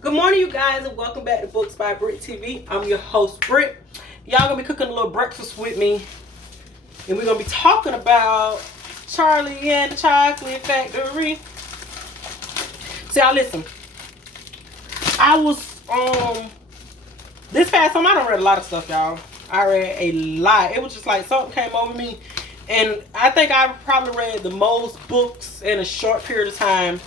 Good morning, you guys, and welcome back to Books by Brit TV. I'm your host, Brit. Y'all gonna be cooking a little breakfast with me, and we're gonna be talking about Charlie and the Chocolate Factory. See, y'all listen. I was this past time I done read a lot of stuff, y'all. I read a lot. It was just like something came over me, and I think I probably read the most books in a short period of time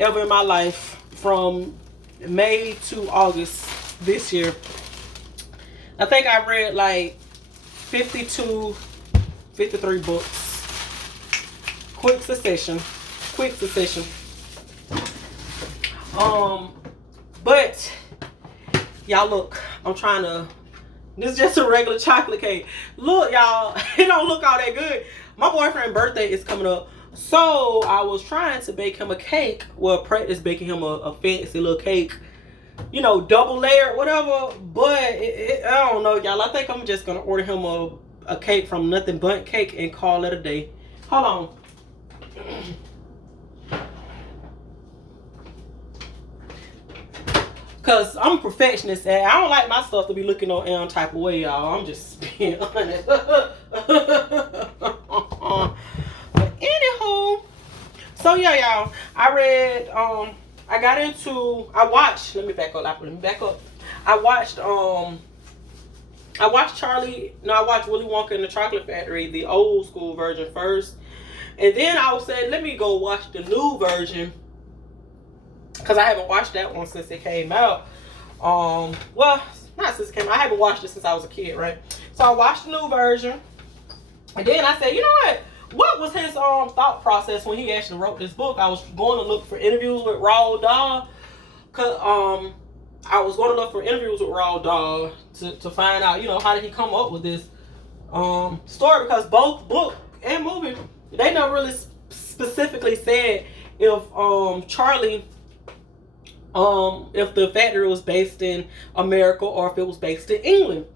ever in my life from May to August this year. I think I read like 52, 53 books. Quick succession. But y'all look, I'm trying to, this is just a regular chocolate cake. Look, y'all, it don't look all that good. My boyfriend's birthday is coming up. So I was trying to bake him a cake. Well, practice baking him a fancy little cake. You know, double layered, whatever. But I don't know, y'all. I think I'm just going to order him a cake from Nothing But Cake and call it a day. Hold on. Because I'm a perfectionist and I don't like my stuff to be looking on any type of way, y'all. I'm just being honest. But anywho, so yeah, y'all, I read, I watched Willy Wonka and the Chocolate Factory, the old school version first. And then I said, let me go watch the new version, because I haven't watched that one since it came out. Well, not since it came out. I haven't watched it since I was a kid, right? So I watched the new version. And then I said, you know what was his thought process when he actually wrote this book? I was going to look for interviews with Roald Dahl. I was going to look for interviews with Roald Dahl to find out, you know, how did he come up with this story? Because both book and movie, they never really specifically said if Charlie, if the factory was based in America or if it was based in England.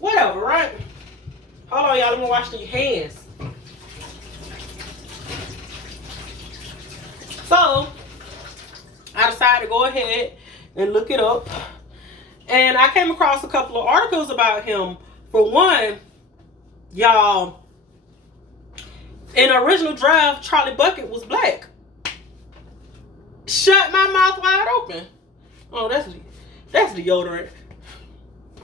Whatever, right? Hold on, y'all. Let me wash these hands. So, I decided to go ahead and look it up. And I came across a couple of articles about him. For one, y'all, in the original draft, Charlie Bucket was black. Shut my mouth wide open. Oh, that's deodorant.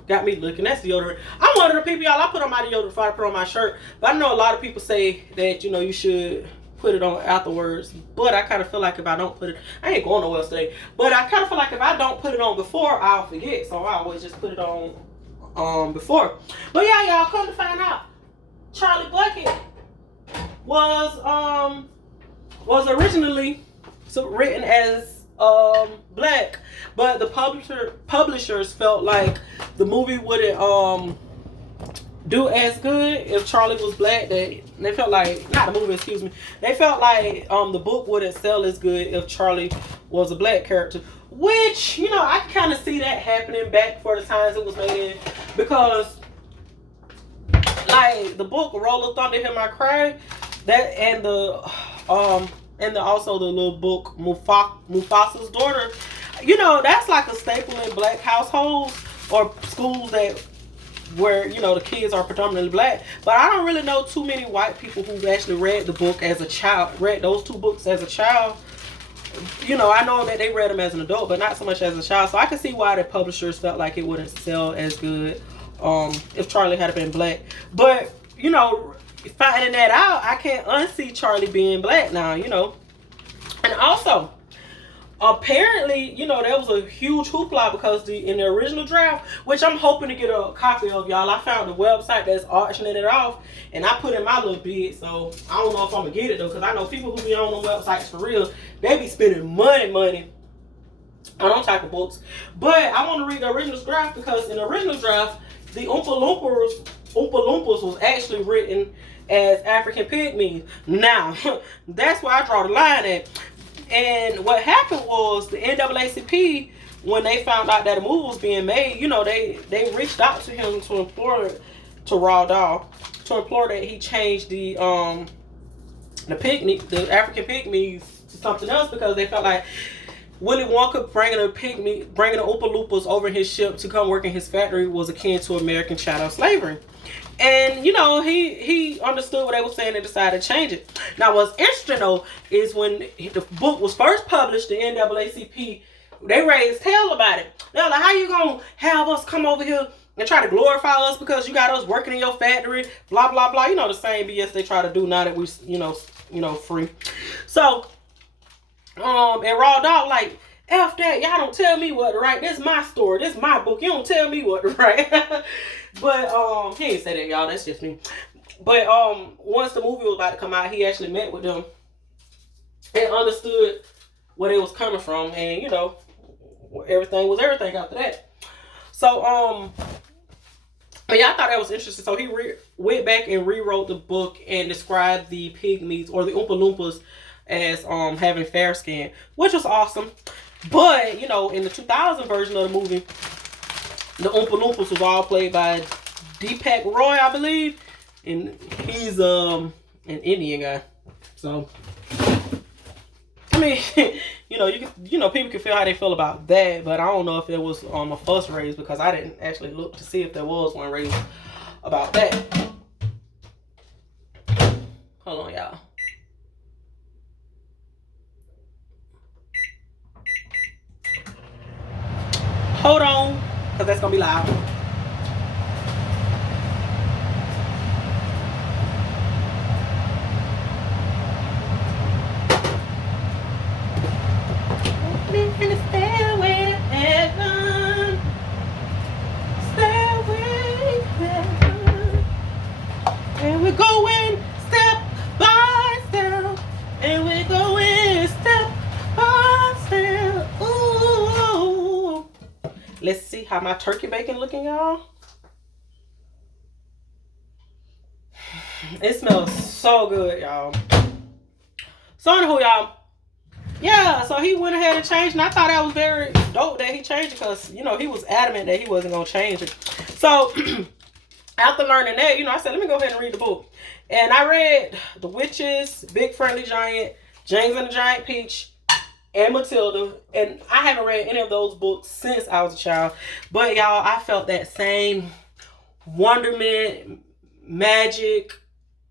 Got me looking. That's deodorant. I'm one of the people, y'all, I put on my deodorant before I put on my shirt. But I know a lot of people say that, you know, you should put it on afterwards. But I kind of feel like if I don't put it, I ain't going nowhere today. But I kind of feel like if I don't put it on before, I'll forget. So I always just put it on before. But yeah, y'all, come to find out, Charlie Bucket was originally written as black, but the publishers felt like the movie wouldn't do as good if Charlie was black. They felt like, not the movie, excuse me, they felt like the book wouldn't sell as good if Charlie was a black character, which, you know, I kind of see that happening back for the times it was made in, because like the book Roll of Thunder, Hear My Cry, that and also the little book Mufasa's Daughter, you know, that's like a staple in black households or schools where, you know, the kids are predominantly black. But I don't really know too many white people who've actually read those two books as a child. You know, I know that they read them as an adult, but not so much as a child. So I can see why the publishers felt like it wouldn't sell as good if Charlie had been black. But, you know, finding that out, I can't unsee Charlie being black now, you know. And also, apparently, you know, there was a huge hoopla because in the original draft, which I'm hoping to get a copy of, y'all, I found a website that's auctioning it off, and I put in my little bid, so I don't know if I'm gonna get it though, because I know people who be on the websites for real, they be spending money on those type of books. But I want to read the original draft, because in the original draft, the Oompa Loompas was actually written as African pygmies. Now, that's where I draw the line at. And what happened was the NAACP, when they found out that a movie was being made, you know, they reached out to him to implore Roald Dahl to implore that he change the African pygmies to something else, because they felt like Willy Wonka bringing the Oompa Loompas over his ship to come work in his factory was akin to American chattel slavery. And, you know, he understood what they were saying and decided to change it. Now, what's interesting, though, is when the book was first published, the NAACP, they raised hell about it. They were like, how you going to have us come over here and try to glorify us because you got us working in your factory, blah, blah, blah. You know, the same BS they try to do now that we, you know, free. So, and Roald Dahl, like, F that, y'all don't tell me what to write. This is my story. This is my book. You don't tell me what to write. But he ain't say that, y'all. That's just me. But once the movie was about to come out, he actually met with them and understood where they was coming from, and you know, everything was everything after that. So but yeah, I thought that was interesting. So he went back and rewrote the book and described the pygmies or the Oompa Loompas as having fair skin, which was awesome. But you know, in the 2000 version of the movie, the Oompa Loompas was all played by Deepak Roy, I believe, and he's an Indian guy. So I mean, you know, people can feel how they feel about that, but I don't know if it was a fuss raised because I didn't actually look to see if there was one raised about that. Hold on, y'all. Hold on, because that's going to be loud. In the stairway to heaven, stairway to heaven, and we're going step by step, and we're going step by step. Ooh. Let's see how my turkey bacon looking, y'all. It smells so good, y'all. So anywho, y'all. Yeah, so he went ahead and changed, and I thought that was very dope that he changed it because, you know, he was adamant that he wasn't going to change it. So, after learning that, you know, I said, let me go ahead and read the book. And I read The Witches, Big Friendly Giant, James and the Giant Peach, and Matilda. And I haven't read any of those books since I was a child. But, y'all, I felt that same wonderment, magic,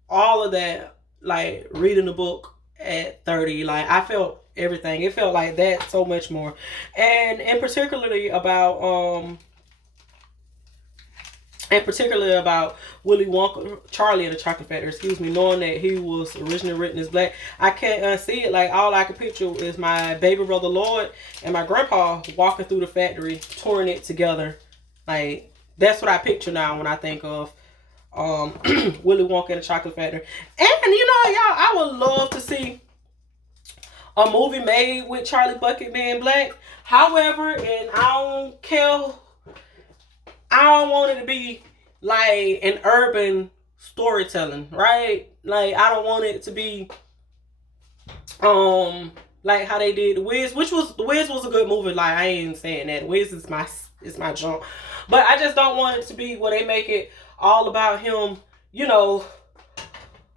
all of that, like, reading the book at 30. Like, I felt everything. It felt like that so much more. And particularly about Willy Wonka, Charlie and the Chocolate Factory, knowing that he was originally written as black. I can't unsee it. Like, all I can picture is my baby brother Lloyd and my grandpa walking through the factory, touring it together. Like, that's what I picture now when I think of Willy Wonka and the Chocolate Factory. And, you know, y'all, I would love to see a movie made with Charlie Bucket being black. However, and I don't want it to be like an urban storytelling, right? Like, I don't want it to be like how they did The Wiz, The Wiz was a good movie. Like, I ain't saying that. The Wiz is my junk. But I just don't want it to be where they make it all about him, you know,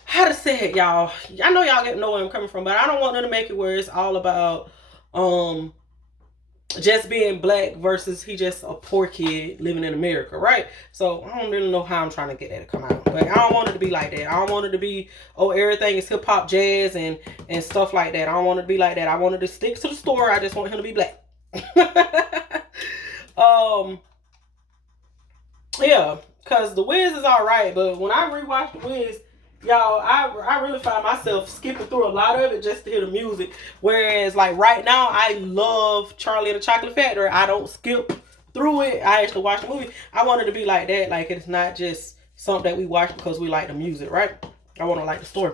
how to say it, y'all. I know y'all know where I'm coming from, but I don't want them to make it where it's all about just being black versus he just a poor kid living in America, right? So I don't really know how I'm trying to get that to come out. But I don't want it to be like that. I don't want it to be, oh, everything is hip hop, jazz, and stuff like that. I don't want it to be like that. I want it to stick to the story. I just want him to be black. Yeah, because The Wiz is alright, but when I rewatch The Wiz, y'all, I really find myself skipping through a lot of it just to hear the music. Whereas, like, right now, I love Charlie and the Chocolate Factory. I don't skip through it. I actually watch the movie. I want it to be like that. Like, it's not just something that we watch because we like the music, right? I want to like the story.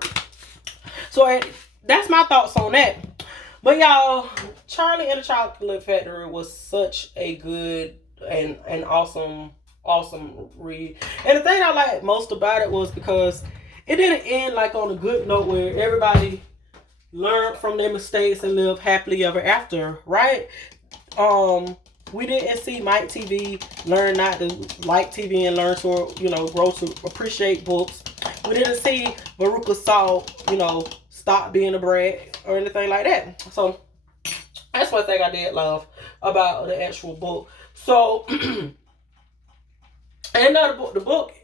So, that's my thoughts on that. But, y'all, Charlie and the Chocolate Factory was such a good and awesome read. And the thing I liked most about it was because it didn't end like on a good note where everybody learned from their mistakes and lived happily ever after, right? We didn't see Mike TV learn not to like TV and learn to, you know, grow to appreciate books. We didn't see Veruca Salt, you know, stop being a brat or anything like that. So That's one thing I did love about the actual book. So, and the book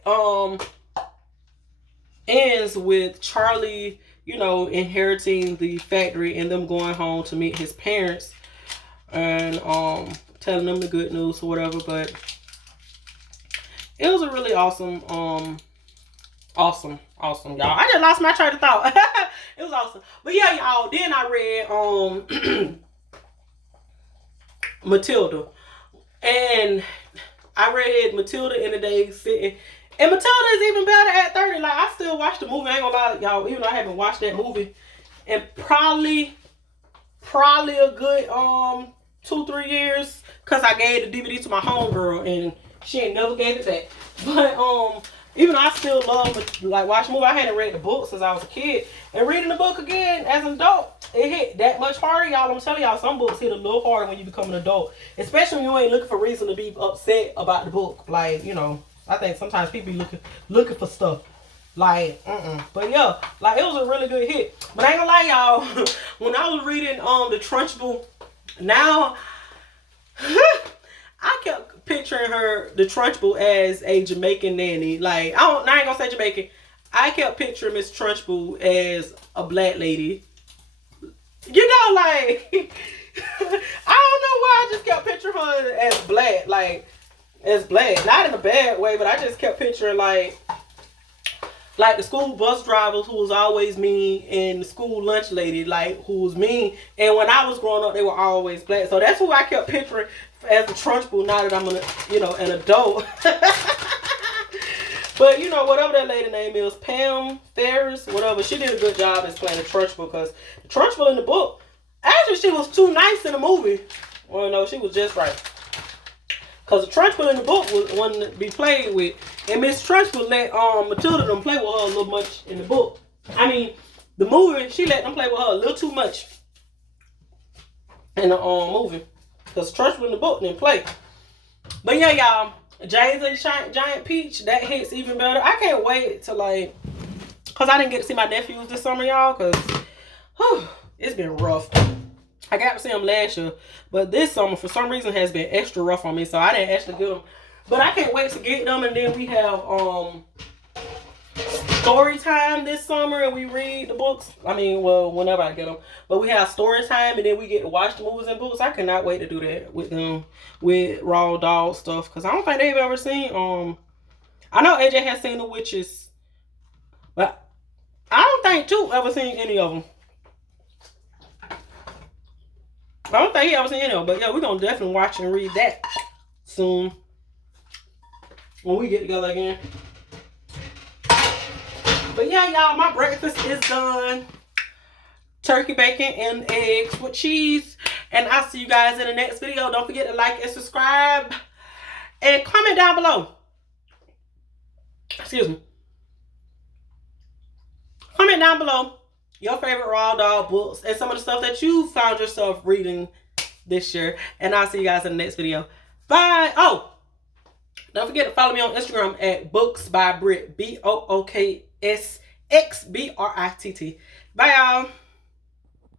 ends with Charlie, inheriting the factory and them going home to meet his parents and telling them the good news or whatever. But it was a really awesome, awesome, y'all. I just lost my train of thought. It was awesome. But yeah, y'all, then I read Matilda. And I read Matilda in the day sitting. And Matilda is even better at 30. Like, I still watch the movie. I ain't gonna lie, y'all, even though I haven't watched that movie in probably a good 2-3 years. Cause I gave the DVD to my homegirl and she ain't never gave it back. But even though I still love like watching movies, I hadn't read the book since I was a kid. And reading the book again as an adult, it hit that much harder, y'all. I'm telling y'all, some books hit a little harder when you become an adult. Especially when you ain't looking for reason to be upset about the book. Like, I think sometimes people be looking for stuff. Like, But yeah, like it was a really good hit. But I ain't gonna lie, y'all. When I was reading the Trunchbull, now I kept picturing the Trunchbull as a Jamaican nanny. Like, I ain't gonna say Jamaican. I kept picturing Miss Trunchbull as a black lady. Like, I don't know why I just kept picturing her as black. Like, as black. Not in a bad way, but I just kept picturing, like the school bus drivers who was always mean and the school lunch lady, like, who was mean. And when I was growing up, they were always black. So that's who I kept picturing as the Trunchbull now that I'm an adult. But, whatever that lady name is, Pam Ferris, whatever, she did a good job as playing the Trunchbull, because the Trunchbull in the book, actually, she was too nice in the movie. Well, no, she was just right. Because the Trunchbull in the book was one to be played with. And Miss Trunchbull let Matilda them play with her a little much in the book. I mean, the movie, she let them play with her a little too much in the movie. Because Trunchbull in the book didn't play. But yeah, y'all, James and the Giant Peach, that hits even better. I can't wait to, like, because I didn't get to see my nephews this summer, y'all, because it's been rough. I got to see them last year, but this summer, for some reason, has been extra rough on me, so I didn't actually get them. But I can't wait to get them, and then we have story time this summer, and we read the books. I mean, well, whenever I get them. But we have story time, and then we get to watch the movies and books. I cannot wait to do that with them, with Roald Dahl stuff, because I don't think they've ever seen, I know AJ has seen The Witches, but I don't think Toot ever seen any of them. I don't think he ever seen any of them, but yeah, we're going to definitely watch and read that soon when we get together again. But yeah, y'all, my breakfast is done. Turkey, bacon, and eggs with cheese. And I'll see you guys in the next video. Don't forget to like and subscribe. And comment down below. Excuse me. Comment down below your favorite Roald Dahl books and some of the stuff that you found yourself reading this year. And I'll see you guys in the next video. Bye. Oh, don't forget to follow me on Instagram at Books by Brit. BOOKSXBRITT. Bye, y'all.